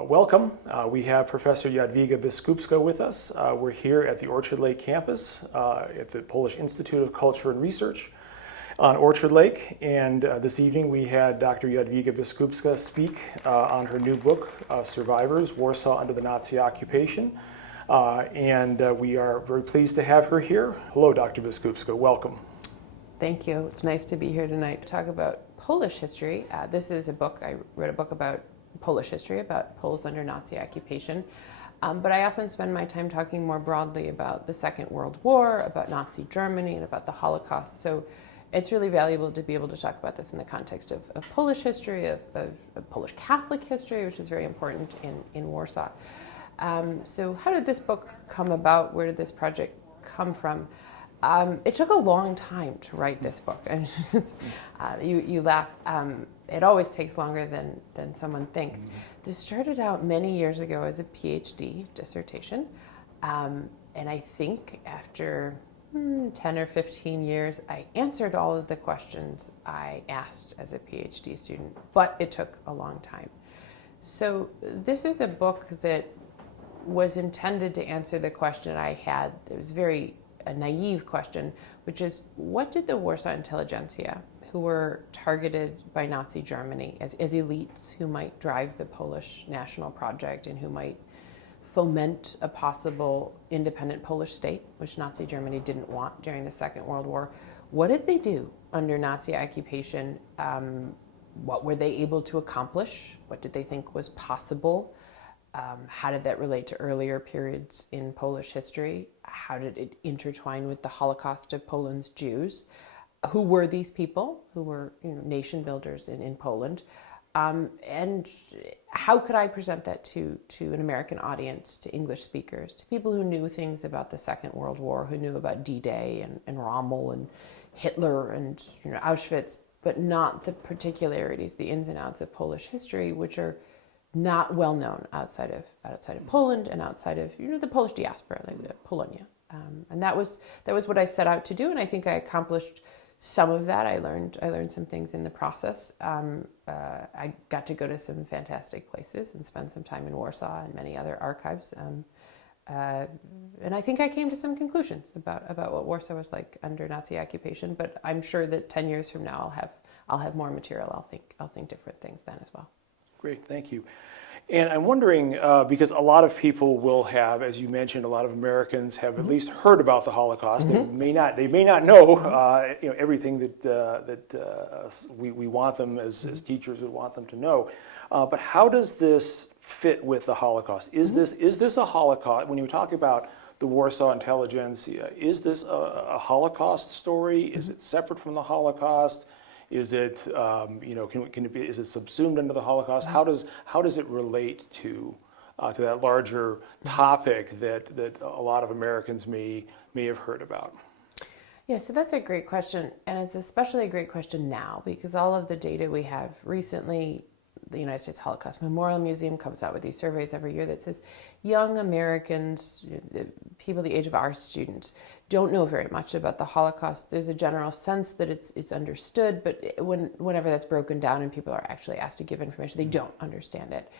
Welcome. We have Professor Jadwigą Biskupską with us. We're here at the Orchard Lake campus at the Polish Institute of Culture and Research on Orchard Lake. And this evening we had Dr. Jadwigą Biskupska speak on her new book, Survivors, Warsaw Under the Nazi Occupation. We are very pleased to have her here. Hello, Dr. Biskupska. Welcome. Thank you. It's nice to be here tonight to talk about Polish history. This is a book, I wrote a book about Polish history, about Poles under Nazi occupation. But I often spend my time talking more broadly about the Second World War, about Nazi Germany, and about the Holocaust. So it's really valuable to be able to talk about this in the context of Polish history, of Polish Catholic history, which is very important in Warsaw. So how did this book come about? Where did this project come from? It took a long time to write this book. And you laugh. It always takes longer than someone thinks. Mm-hmm. This started out many years ago as a PhD dissertation. And I think after 10 or 15 years, I answered all of the questions I asked as a PhD student, but it took a long time. So this is a book that was intended to answer the question I had. It was a naive question, which is, what did the Warsaw intelligentsia, who were targeted by Nazi Germany as elites who might drive the Polish national project and who might foment a possible independent Polish state, which Nazi Germany didn't want during the Second World War, what did they do under Nazi occupation? What were they able to accomplish? What did they think was possible? How did that relate to earlier periods in Polish history? How did it intertwine with the Holocaust of Poland's Jews? Who were these people who were nation builders in Poland? And how could I present that to an American audience, to English speakers, to people who knew things about the Second World War, who knew about D-Day and Rommel and Hitler and Auschwitz, but not the particularities, the ins and outs of Polish history, which are not well known outside of Poland and outside of the Polish diaspora, like Polonia. And that was what I set out to do, and I think I accomplished some of that. I learned some things in the process. I got to go to some fantastic places and spend some time in Warsaw and many other archives. And I think I came to some conclusions about what Warsaw was like under Nazi occupation. But I'm sure that 10 years from now I'll have more material. I'll think different things then as well. Great, thank you. And I'm wondering, because a lot of people will have, as you mentioned, a lot of Americans have mm-hmm. at least heard about the Holocaust. Mm-hmm. They may not know, everything that we want them as teachers would want them to know. But how does this fit with the Holocaust? Is this a Holocaust? When you talk about the Warsaw intelligentsia, is this a Holocaust story? Is it separate from the Holocaust? Is it, can it be? Is it subsumed under the Holocaust? How does it relate to that larger topic that a lot of Americans may have heard about? Yeah, so that's a great question, and it's especially a great question now because all of the data we have recently. The United States Holocaust Memorial Museum comes out with these surveys every year that says young Americans, people the age of our students, don't know very much about the Holocaust. There's a general sense that it's understood, but whenever that's broken down and people are actually asked to give information, they don't understand it.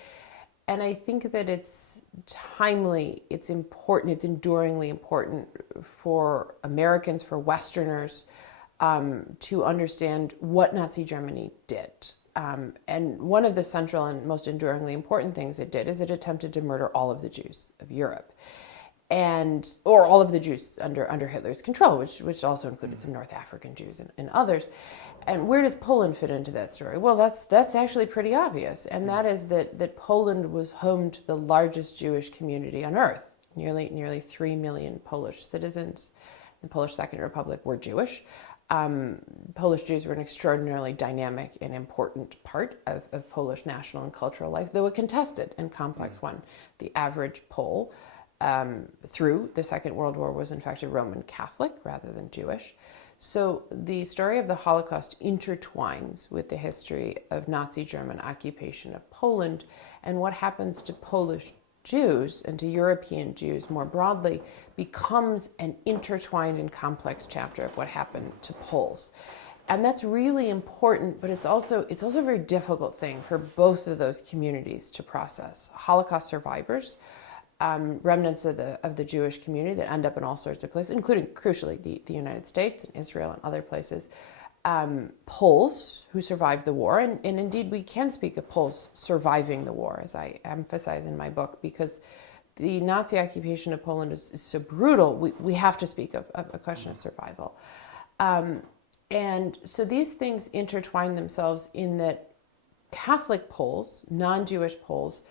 And I think that it's timely, it's important, it's enduringly important for Americans, for Westerners, to understand what Nazi Germany did. And one of the central and most enduringly important things it did is it attempted to murder all of the Jews of Europe, or all of the Jews under Hitler's control, which also included some North African Jews and others. And where does Poland fit into that story? Well, that's actually pretty obvious, and that is that Poland was home to the largest Jewish community on earth. Nearly 3 million Polish citizens. The Polish Second Republic were Jewish. Polish Jews were an extraordinarily dynamic and important part of Polish national and cultural life, though a contested and complex one. The average Pole through the Second World War was in fact a Roman Catholic rather than Jewish. So the story of the Holocaust intertwines with the history of Nazi German occupation of Poland, and what happens to Polish Jews and to European Jews more broadly becomes an intertwined and complex chapter of what happened to Poles. And that's really important, but it's also a very difficult thing for both of those communities to process. Holocaust survivors, remnants of the Jewish community that end up in all sorts of places, including, crucially, the United States and Israel and other places. Poles who survived the war, and indeed we can speak of Poles surviving the war, as I emphasize in my book, because the Nazi occupation of Poland is so brutal, we have to speak of a question of survival. And so these things intertwine themselves in that Catholic Poles, non-Jewish Poles,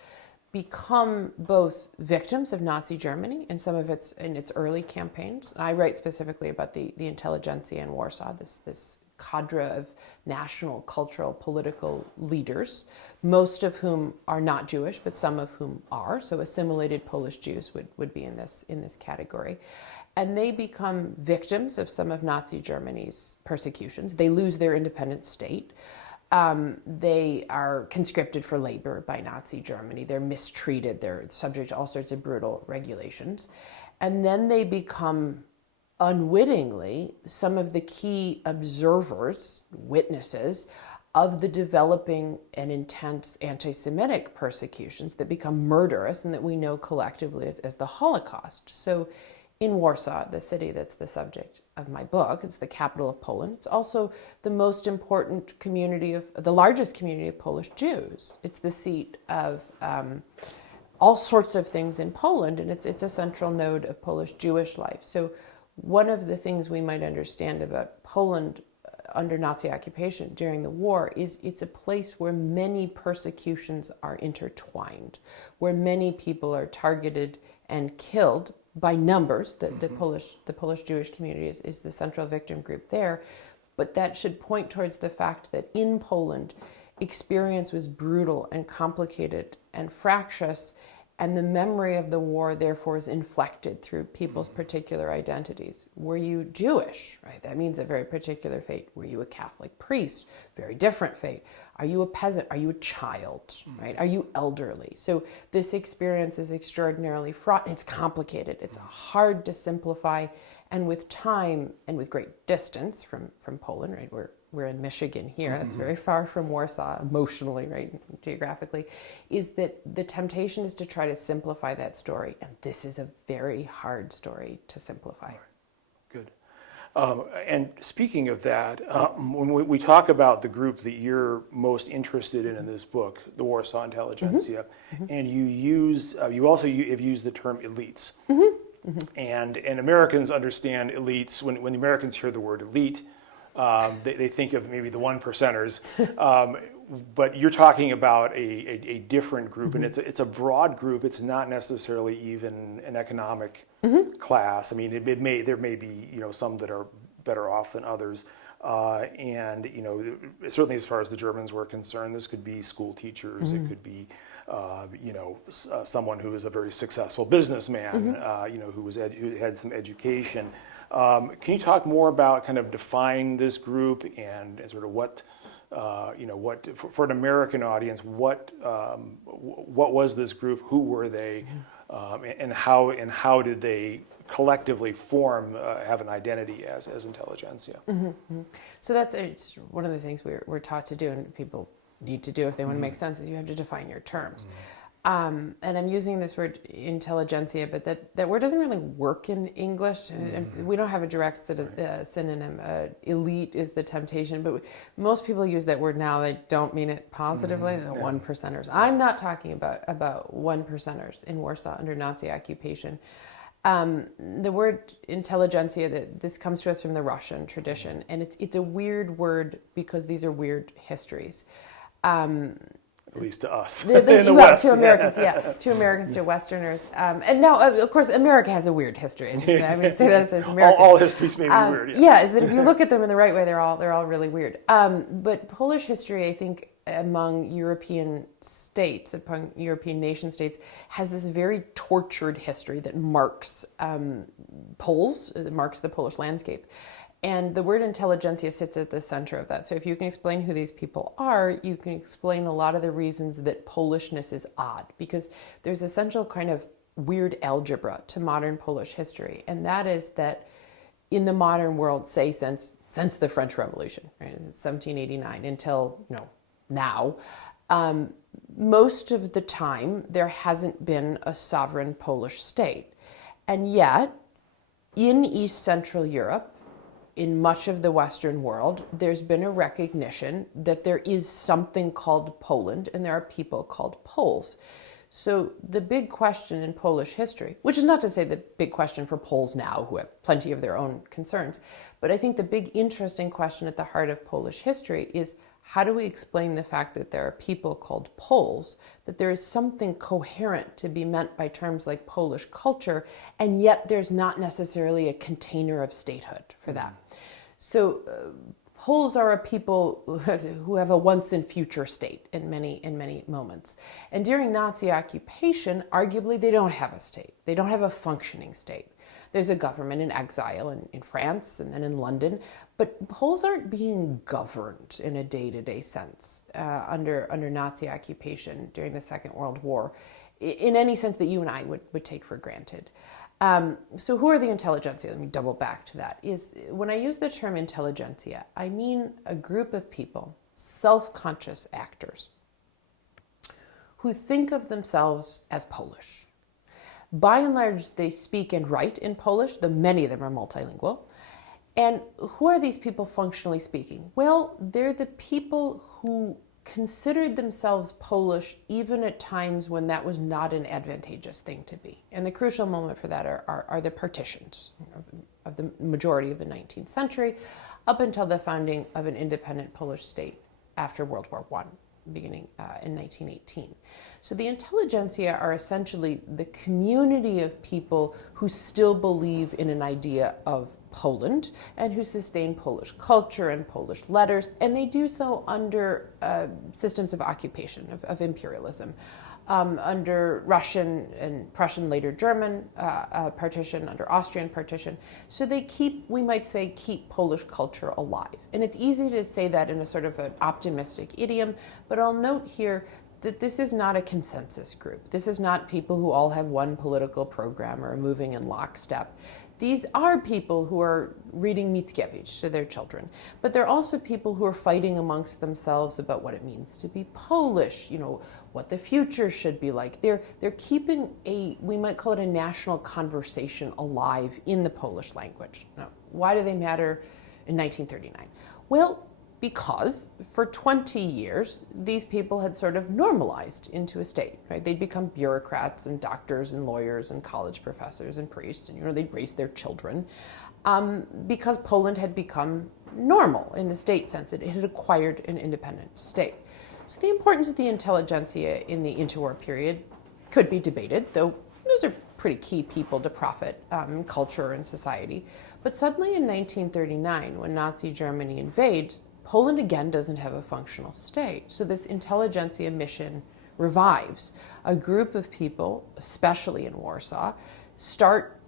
become both victims of Nazi Germany in some of its early campaigns. And I write specifically about the intelligentsia in Warsaw, this cadre of national, cultural, political leaders, most of whom are not Jewish, but some of whom are. So assimilated Polish Jews would be in this category. And they become victims of some of Nazi Germany's persecutions. They lose their independent state. They are conscripted for labor by Nazi Germany. They're mistreated. They're subject to all sorts of brutal regulations. And then they become, unwittingly, some of the key observers, witnesses, of the developing and intense anti-Semitic persecutions that become murderous and that we know collectively as the Holocaust. So in Warsaw, the city that's the subject of my book, it's the capital of Poland. It's also the most important community the largest community of Polish Jews. It's the seat of all sorts of things in Poland, and it's a central node of Polish Jewish life. So one of the things we might understand about Poland under Nazi occupation during the war is it's a place where many persecutions are intertwined, where many people are targeted and killed by numbers. The Polish Jewish community is the central victim group there, but that should point towards the fact that in Poland, experience was brutal and complicated and fractious, and the memory of the war, therefore, is inflected through people's particular identities. Were you Jewish? Right? That means a very particular fate. Were you a Catholic priest? Very different fate. Are you a peasant? Are you a child? Right? Are you elderly? So this experience is extraordinarily fraught, and it's complicated. It's hard to simplify, and with time and with great distance from Poland, right? We're in Michigan here, that's very far from Warsaw emotionally, right, geographically, is that the temptation is to try to simplify that story. And this is a very hard story to simplify. Good. And speaking of that, when we talk about the group that you're most interested in this book, the Warsaw Intelligentsia, and you also have used the term elites. And Americans understand elites, when the Americans hear the word elite, they think of maybe the 1%ers, but you're talking about a different group, and it's a broad group. It's not necessarily even an economic class. I mean, there may be some that are better off than others, and certainly as far as the Germans were concerned, this could be school teachers. It could be someone who is a very successful businessman, who had some education. Can you talk more about kind of define this group and sort of what for an American audience, what was this group? Who were they, and how did they collectively have an identity as intelligentsia? So it's one of the things we're taught to do, and people need to do if they want to make sense, is you have to define your terms. And I'm using this word intelligentsia, but that word doesn't really work in English. And we don't have a direct synonym. Elite is the temptation, but most people use that word now. They don't mean it positively. The 1%ers. I'm not talking about 1%ers in Warsaw under Nazi occupation. The word intelligentsia, this comes to us from the Russian tradition, and it's a weird word because these are weird histories. At least to us. To Americans, to Americans, to Westerners. And now, of course, America has a weird history. I'm going to say that as American. All histories may be weird. Is that if you look at them in the right way, they're all really weird. But Polish history, I think, among European states, among European nation states, has this very tortured history that marks Poles, that marks the Polish landscape. And the word intelligentsia sits at the center of that. So if you can explain who these people are, you can explain a lot of the reasons that Polishness is odd, because there's essential kind of weird algebra to modern Polish history. And that is that in the modern world, say since since the French Revolution, right, in 1789 until now. Most of the time, there hasn't been a sovereign Polish state. And yet, in East Central Europe, in much of the Western world, there's been a recognition that there is something called Poland and there are people called Poles. So the big question in Polish history, which is not to say the big question for Poles now who have plenty of their own concerns, but I think the big interesting question at the heart of Polish history is, how do we explain the fact that there are people called Poles, that there is something coherent to be meant by terms like Polish culture, and yet there's not necessarily a container of statehood for that. So Poles are a people who have a once and future state in many moments. And during Nazi occupation, arguably they don't have a state. They don't have a functioning state. There's a government in exile in France and then in London, but Poles aren't being governed in a day-to-day sense under Nazi occupation during the Second World War, in any sense that you and I would take for granted. So who are the intelligentsia? Let me double back to that. When I use the term intelligentsia, I mean a group of people, self-conscious actors, who think of themselves as Polish. By and large, they speak and write in Polish, though many of them are multilingual. And who are these people functionally speaking? Well, they're the people who considered themselves Polish even at times when that was not an advantageous thing to be. And the crucial moment for that are the partitions of the majority of the 19th century, up until the founding of an independent Polish state after World War I, beginning in 1918. So the intelligentsia are essentially the community of people who still believe in an idea of Poland and who sustain Polish culture and Polish letters, and they do so under systems of occupation, of imperialism, under Russian and Prussian, later German partition, under Austrian partition. So they we might say, keep Polish culture alive. And it's easy to say that in a sort of an optimistic idiom, but I'll note here that this is not a consensus group. This is not people who all have one political program or are moving in lockstep. These are people who are reading Mickiewicz to their children, but they're also people who are fighting amongst themselves about what it means to be Polish, what the future should be like. They're keeping we might call it a national conversation alive in the Polish language. Now, why do they matter in 1939? Well, because for 20 years, these people had sort of normalized into a state, right? They'd become bureaucrats and doctors and lawyers and college professors and priests, and they'd raise their children because Poland had become normal in the state sense. It had acquired an independent state. So the importance of the intelligentsia in the interwar period could be debated, though those are pretty key people to profit culture and society. But suddenly in 1939, when Nazi Germany invades, Poland again doesn't have a functional state. So this intelligentsia mission revives. A group of people, especially in Warsaw, start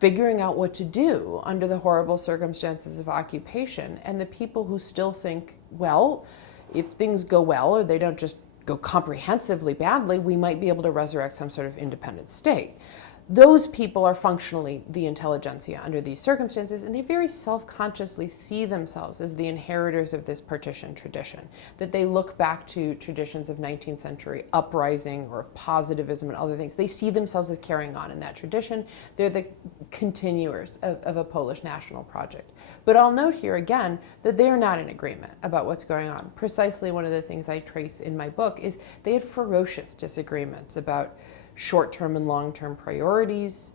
figuring out what to do under the horrible circumstances of occupation. And the people who still think, well, if things go well or they don't just go comprehensively badly, we might be able to resurrect some sort of independent state. Those people are functionally the intelligentsia under these circumstances, and they very self-consciously see themselves as the inheritors of this partition tradition, that they look back to traditions of 19th century uprising or of positivism and other things. They see themselves as carrying on in that tradition. They're the continuers of a Polish national project. But I'll note here again that they're not in agreement about what's going on. Precisely one of the things I trace in my book is they had ferocious disagreements about short-term and long-term priorities,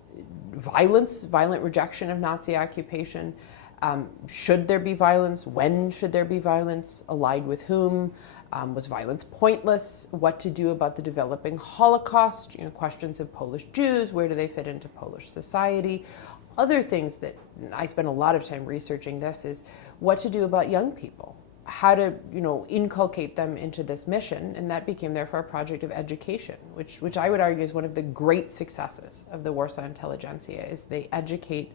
violent rejection of Nazi occupation. Should there be violence? When should there be violence? Allied with whom? Was violence pointless? What to do about the developing Holocaust? Questions of Polish Jews, where do they fit into Polish society? Other things that I spend a lot of time researching this is what to do about young people. How to, inculcate them into this mission, and that became therefore a project of education, which I would argue is one of the great successes of the Warsaw intelligentsia. Is they educate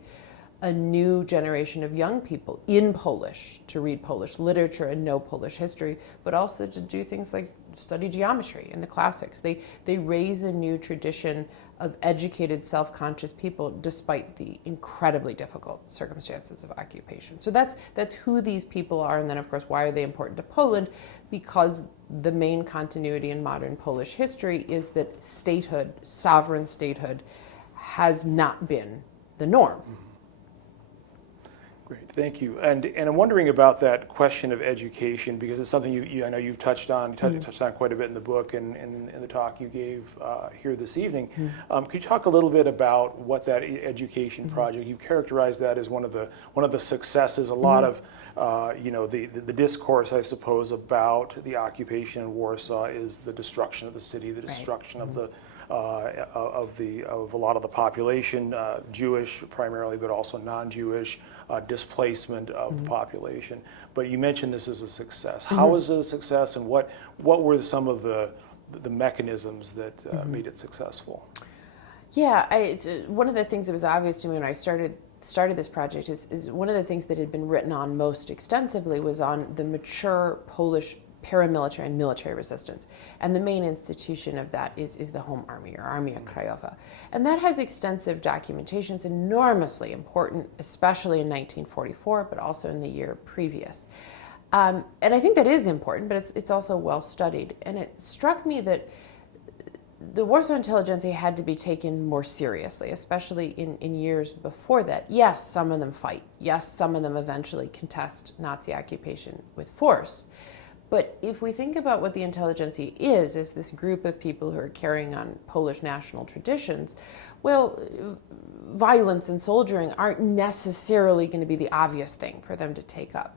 a new generation of young people in Polish to read Polish literature and know Polish history, but also to do things like study geometry and the classics. They raise a new tradition of educated, self-conscious people despite the incredibly difficult circumstances of occupation. So that's who these people are, and then of course why are they important to Poland? Because the main continuity in modern Polish history is that statehood, sovereign statehood, has not been the norm. Great, thank you. And I'm wondering about that question of education, because it's something I know you've touched on. You touched on quite a bit in the book and in the talk you gave here this evening. Could you talk a little bit about what that education project? You've characterized that as one of the successes. A lot of the discourse, I suppose, about the occupation in Warsaw is the destruction of the city, the destruction of the of a lot of the population, Jewish primarily, but also non-Jewish, displacement of the population. But you mentioned this as a success. How was it a success, and what were some of the mechanisms that made it successful? Yeah, one of the things that was obvious to me when I started this project is one of the things that had been written on most extensively was on the mature Polish paramilitary and military resistance. And the main institution of that is the Home Army, or Armia Krajowa. And that has extensive documentation. It's enormously important, especially in 1944, but also in the year previous. And I think that is important, but it's also well studied. And it struck me that the Warsaw intelligentsia had to be taken more seriously, especially in years before that. Yes, some of them fight. Yes, some of them eventually contest Nazi occupation with force. But if we think about what the intelligentsia is this group of people who are carrying on Polish national traditions, well, violence and soldiering aren't necessarily going to be the obvious thing for them to take up.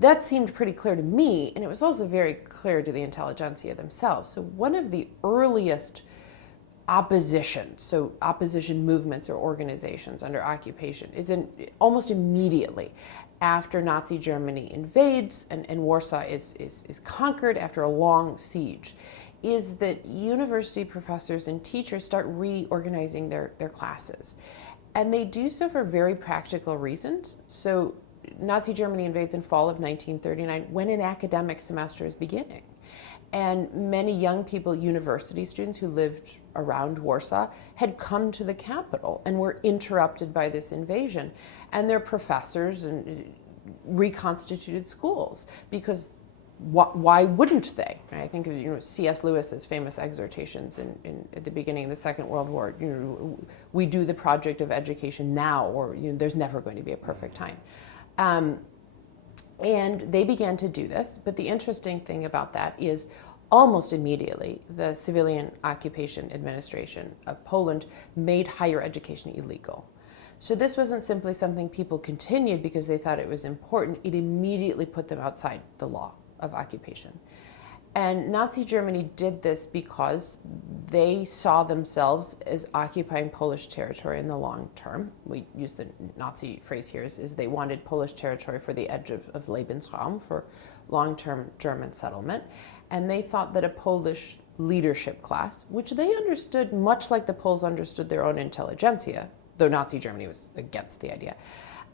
That seemed pretty clear to me, and it was also very clear to the intelligentsia themselves. So one of the earliest opposition movements or organizations under occupation is almost immediately after Nazi Germany invades and Warsaw is conquered after a long siege, is that university professors and teachers start reorganizing their classes. And they do so for very practical reasons. So Nazi Germany invades in fall of 1939 when an academic semester is beginning. And many young people, university students who lived around Warsaw, had come to the capital and were interrupted by this invasion. And their professors reconstituted schools, because why wouldn't they? I think of C.S. Lewis's famous exhortations at the beginning of the Second World War. We do the project of education now, or there's never going to be a perfect time. And they began to do this, but the interesting thing about that is almost immediately the civilian occupation administration of Poland made higher education illegal. So this wasn't simply something people continued because they thought it was important. It immediately put them outside the law of occupation. And Nazi Germany did this because they saw themselves as occupying Polish territory in the long term. We use the Nazi phrase here is they wanted Polish territory for the edge of Lebensraum, for long-term German settlement. And they thought that a Polish leadership class, which they understood much like the Poles understood their own intelligentsia, though Nazi Germany was against the idea,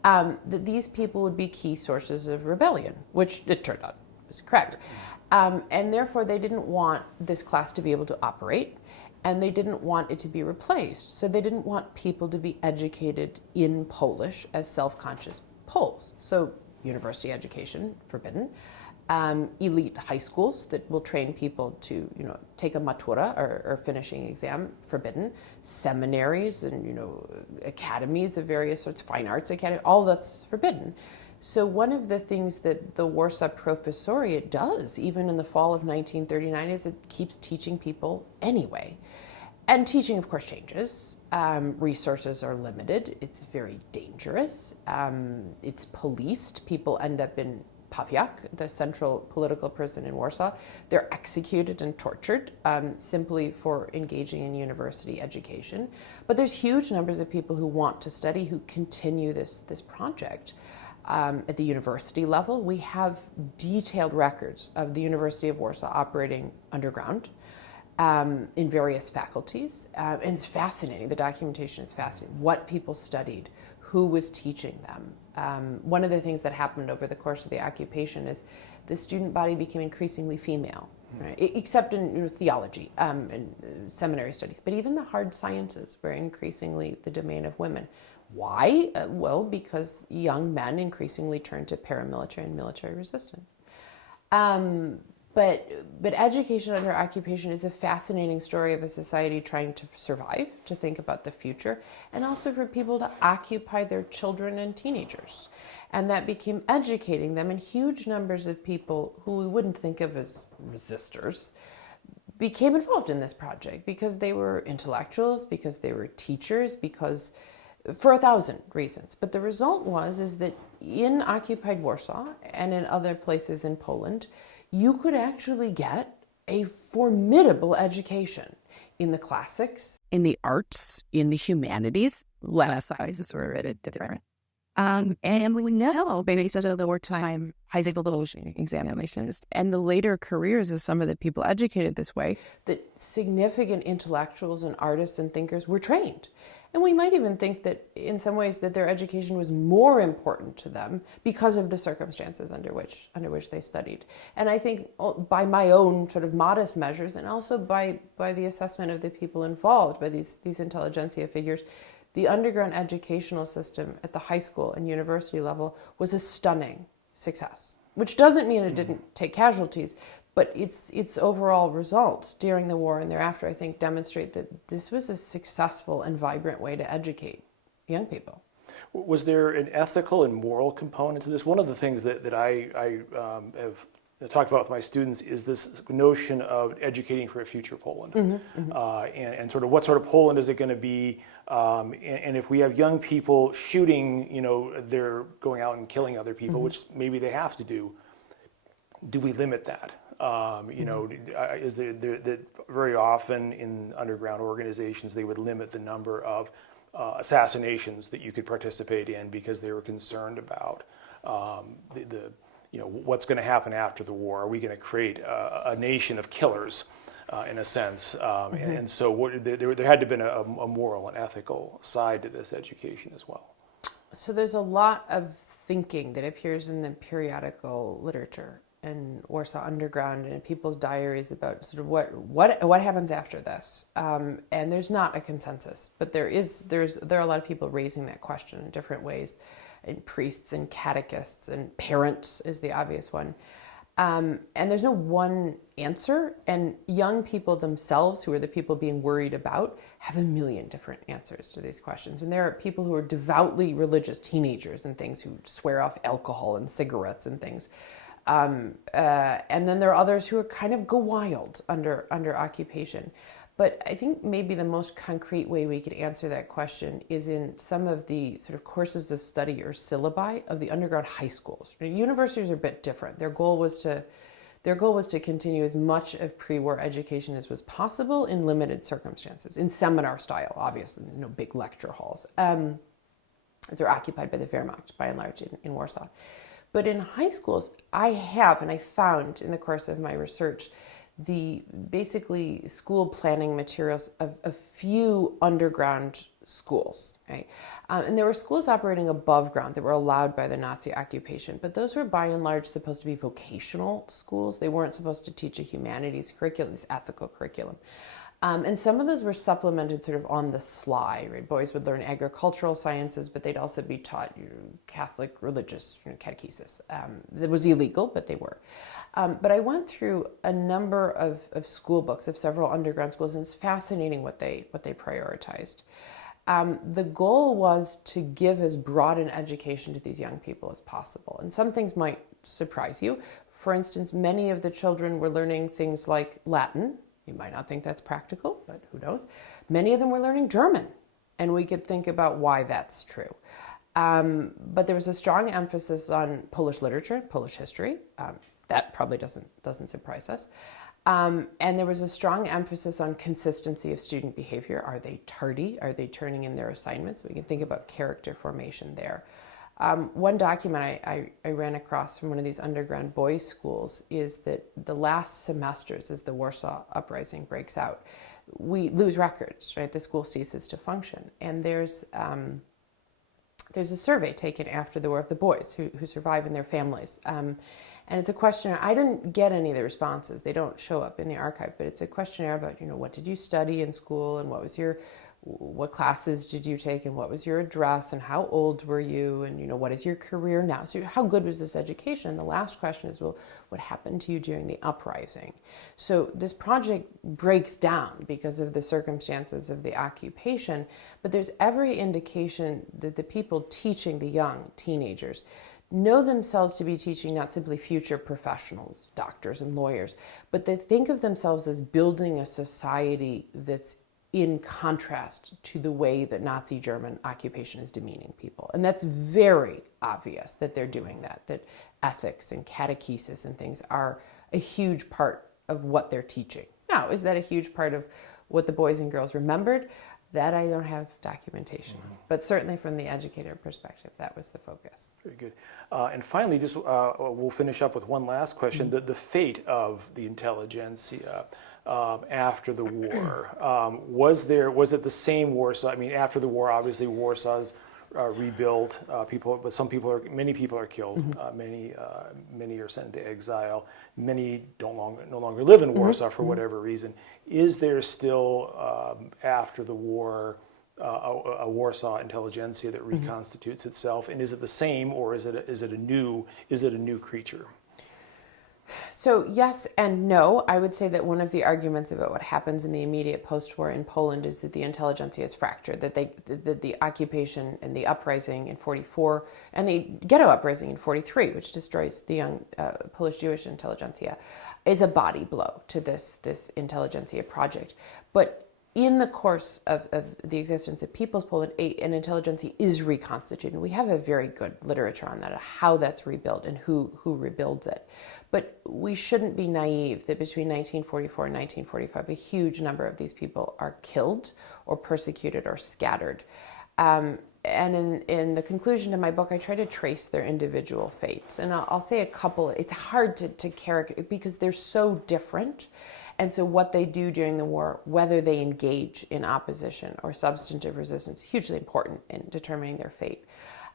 that these people would be key sources of rebellion, which it turned out was correct. And therefore, they didn't want this class to be able to operate, and they didn't want it to be replaced. So they didn't want people to be educated in Polish as self-conscious Poles. So university education, forbidden. Elite high schools that will train people to, take a matura or finishing exam, forbidden. Seminaries and, academies of various sorts, fine arts academy, all that's forbidden. So one of the things that the Warsaw Professoriate does, even in the fall of 1939, is it keeps teaching people anyway. And teaching, of course, changes. Resources are limited. It's very dangerous. It's policed. People end up in Pawiak, the central political prison in Warsaw. They're executed and tortured simply for engaging in university education. But there's huge numbers of people who want to study, who continue this project. At the university level, we have detailed records of the University of Warsaw operating underground in various faculties. And it's fascinating. The documentation is fascinating. What people studied, who was teaching them. One of the things that happened over the course of the occupation is the student body became increasingly female, right? Except in theology and seminary studies. But even the hard sciences were increasingly the domain of women. Why? Well, because young men increasingly turned to paramilitary and military resistance. But education under occupation is a fascinating story of a society trying to survive, to think about the future, and also for people to occupy their children and teenagers. And that became educating them, and huge numbers of people who we wouldn't think of as resistors became involved in this project because they were intellectuals, because they were teachers, because for 1,000 reasons. But the result is that in occupied Warsaw and in other places in Poland, you could actually get a formidable education in the classics, in the arts, in the humanities. Less size is sort of different. And we know, based on the wartime high school examinations and the later careers of some of the people educated this way, that significant intellectuals and artists and thinkers were trained. And we might even think that in some ways that their education was more important to them because of the circumstances under which they studied. And I think by my own sort of modest measures, and also by the assessment of the people involved, by these intelligentsia figures, the underground educational system at the high school and university level was a stunning success, which doesn't mean it didn't take casualties, but its overall results during the war and thereafter, I think, demonstrate that this was a successful and vibrant way to educate young people. Was there an ethical and moral component to this? One of the things that I have talked about with my students is this notion of educating for a future Poland, and sort of what sort of Poland is it going to be, and if we have young people shooting, they're going out and killing other people, which maybe they have to do we limit that? Is there that very often in underground organizations they would limit the number of assassinations that you could participate in because they were concerned about what's going to happen after the war? Are we going to create a nation of killers, in a sense? And so there had to have been a moral and ethical side to this education as well. So there's a lot of thinking that appears in the periodical literature and Warsaw Underground and in people's diaries about sort of what happens after this. And there's not a consensus, but there are a lot of people raising that question in different ways. And priests and catechists and parents is the obvious one. And there's no one answer, and young people themselves, who are the people being worried about, have a million different answers to these questions. And there are people who are devoutly religious teenagers and things who swear off alcohol and cigarettes and things. And then there are others who are kind of go wild under occupation. But I think maybe the most concrete way we could answer that question is in some of the sort of courses of study or syllabi of the underground high schools. Universities are a bit different. Their goal was to continue as much of pre-war education as was possible in limited circumstances, in seminar style, obviously, no big lecture halls. They're occupied by the Wehrmacht, by and large, in Warsaw. But in high schools, I found in the course of my research the basically school planning materials of a few underground schools, right? And there were schools operating above ground that were allowed by the Nazi occupation, but those were by and large supposed to be vocational schools. They weren't supposed to teach a humanities curriculum, this ethical curriculum. And some of those were supplemented sort of on the sly, right? Boys would learn agricultural sciences, but they'd also be taught Catholic religious catechesis. That was illegal, but they were. But I went through a number of school books of several underground schools, and it's fascinating what they prioritized. The goal was to give as broad an education to these young people as possible. And some things might surprise you. For instance, many of the children were learning things like Latin. You might not think that's practical, but who knows? Many of them were learning German, and we could think about why that's true. But there was a strong emphasis on Polish literature, Polish history. That probably doesn't surprise us. And there was a strong emphasis on consistency of student behavior. Are they tardy? Are they turning in their assignments? We can think about character formation there. One document I ran across from one of these underground boys' schools is that the last semesters, as the Warsaw Uprising breaks out, we lose records, right? The school ceases to function. And there's there's a survey taken after the war of the boys who survive in their families. And it's a questionnaire. I didn't get any of the responses. They don't show up in the archive, but it's a questionnaire about, what did you study in school, and what classes did you take, and what was your address, and how old were you, and what is your career now? So how good was this education? And the last question is, well, what happened to you during the uprising? So this project breaks down because of the circumstances of the occupation, but there's every indication that the people teaching the young teenagers know themselves to be teaching not simply future professionals, doctors and lawyers, but they think of themselves as building a society that's in contrast to the way that Nazi German occupation is demeaning people. And that's very obvious that they're doing that ethics and catechesis and things are a huge part of what they're teaching. Now, is that a huge part of what the boys and girls remembered? That I don't have documentation on. But certainly from the educator perspective, that was the focus. Very good. And finally, just we'll finish up with one last question. The fate of the intelligentsia after the war. Was it the same Warsaw? I mean, after the war, obviously Warsaw's rebuilt. But many people are killed. Many are sent into exile. Many no longer live in Warsaw for whatever reason. Is there still after the war a Warsaw intelligentsia that reconstitutes itself? And is it the same, or is it a new creature? So yes and no. I would say that one of the arguments about what happens in the immediate post-war in Poland is that the intelligentsia is fractured, that the occupation and the uprising in 44 and the ghetto uprising in 43, which destroys the young Polish-Jewish intelligentsia, is a body blow to this intelligentsia project. But in the course of the existence of People's Poland, an intelligentsia is reconstituted. And we have a very good literature on that, how that's rebuilt and who rebuilds it. But we shouldn't be naive that between 1944 and 1945, a huge number of these people are killed or persecuted or scattered. And in the conclusion of my book, I try to trace their individual fates. And I'll say a couple. It's hard to characterize because they're so different. And so what they do during the war, whether they engage in opposition or substantive resistance, hugely important in determining their fate.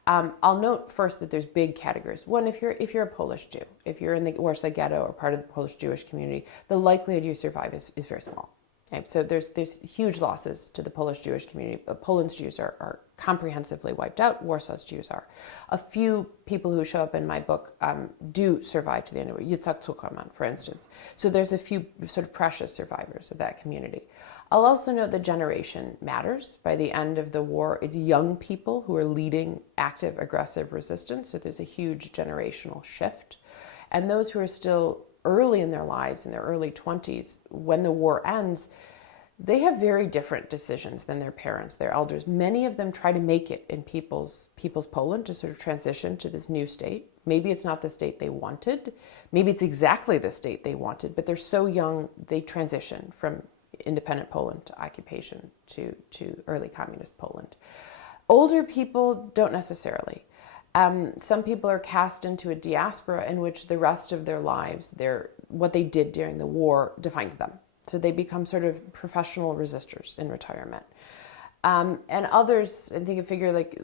I'll note first that there's big categories. One, if you're a Polish Jew, if you're in the Warsaw Ghetto or part of the Polish Jewish community, the likelihood you survive is very small. Okay? So there's huge losses to the Polish Jewish community. Poland's Jews are comprehensively wiped out. Warsaw's Jews are. A few people who show up in my book do survive to the end of it. Yitzhak Zuckerman, for instance. So there's a few sort of precious survivors of that community. I'll also note that generation matters. By the end of the war, it's young people who are leading active, aggressive resistance. So there's a huge generational shift. And those who are still early in their lives, in their early 20s, when the war ends, they have very different decisions than their parents, their elders. Many of them try to make it in People's Poland to sort of transition to this new state. Maybe it's not the state they wanted. Maybe it's exactly the state they wanted, but they're so young, they transition from independent Poland to occupation to early communist Poland. Older people don't necessarily. Some people are cast into a diaspora in which the rest of their lives, what they did during the war defines them. So they become sort of professional resistors in retirement. And others, I think a figure like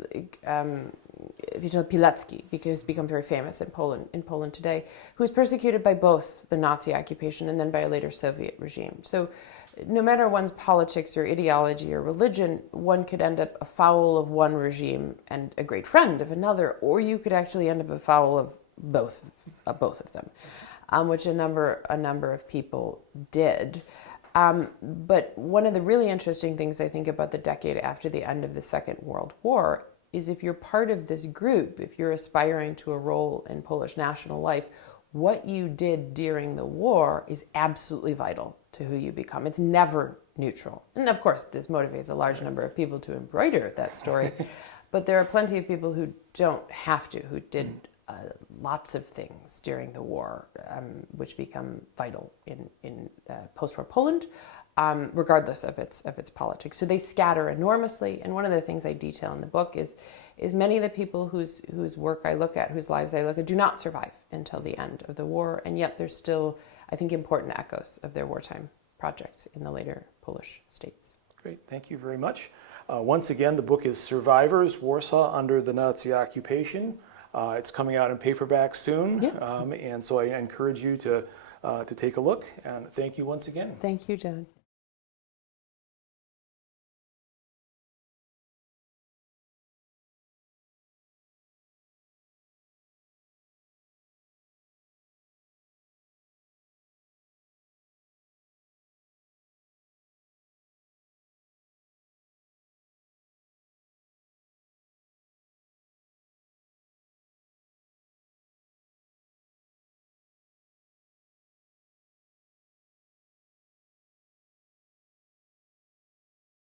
Pilecki, because he's become very famous in Poland today, who was persecuted by both the Nazi occupation and then by a later Soviet regime. So no matter one's politics or ideology or religion, one could end up a foul of one regime and a great friend of another, or you could actually end up a foul of both of them, which a number of people did. But one of the really interesting things I think about the decade after the end of the Second World War is if you're part of this group, if you're aspiring to a role in Polish national life, what you did during the war is absolutely vital to who you become. It's never neutral. And of course, this motivates a large number of people to embroider that story. But there are plenty of people who don't have to, who did lots of things during the war, which become vital in post-war Poland, regardless of its politics. So they scatter enormously. And one of the things I detail in the book is many of the people whose work I look at, whose lives I look at, do not survive until the end of the war. And yet there's still, I think, important echoes of their wartime projects in the later Polish states. Great, thank you very much. Once again, the book is Survivors, Warsaw Under the Nazi Occupation. It's coming out in paperback soon, and so I encourage you to take a look, and thank you once again. Thank you, John.